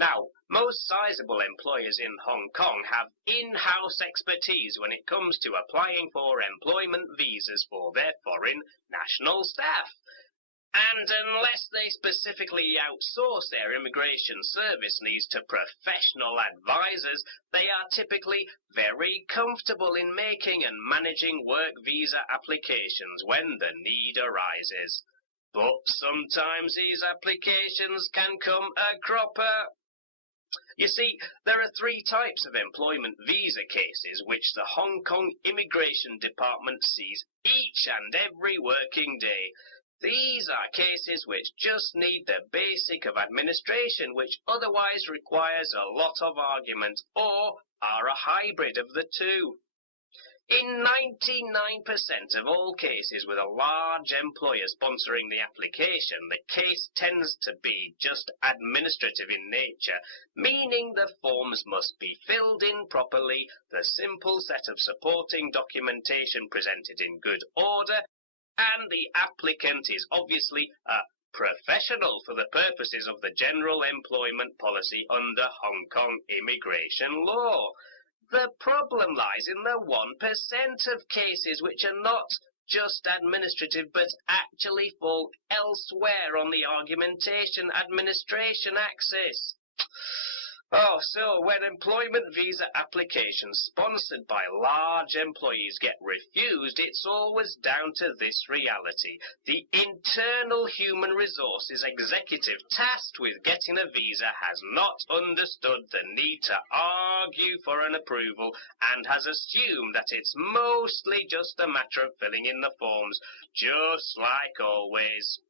Now, most sizable employers in Hong Kong have in-house expertise when it comes to applying for employment visas for their foreign national staff. And unless they specifically outsource their immigration service needs to professional advisors, they are typically very comfortable in making and managing work visa applications when the need arises. But sometimes these applications can come a cropper. You see, there are three types of employment visa cases which the Hong Kong Immigration Department sees each and every working day. These are cases which just need the basic of administration, which otherwise requires a lot of argument, or are a hybrid of the two. In 99% of all cases with a large employer sponsoring the application, the case tends to be just administrative in nature, meaning the forms must be filled in properly, the simple set of supporting documentation presented in good order, and the applicant is obviously a professional for the purposes of the general employment policy under Hong Kong immigration law. The problem lies in the 1% of cases which are not just administrative but actually fall elsewhere on the argumentation administration axis. So when employment visa applications sponsored by large employees get refused, it's always down to this reality. The internal human resources executive tasked with getting a visa has not understood the need to argue for an approval and has assumed that it's mostly just a matter of filling in the forms, just like always.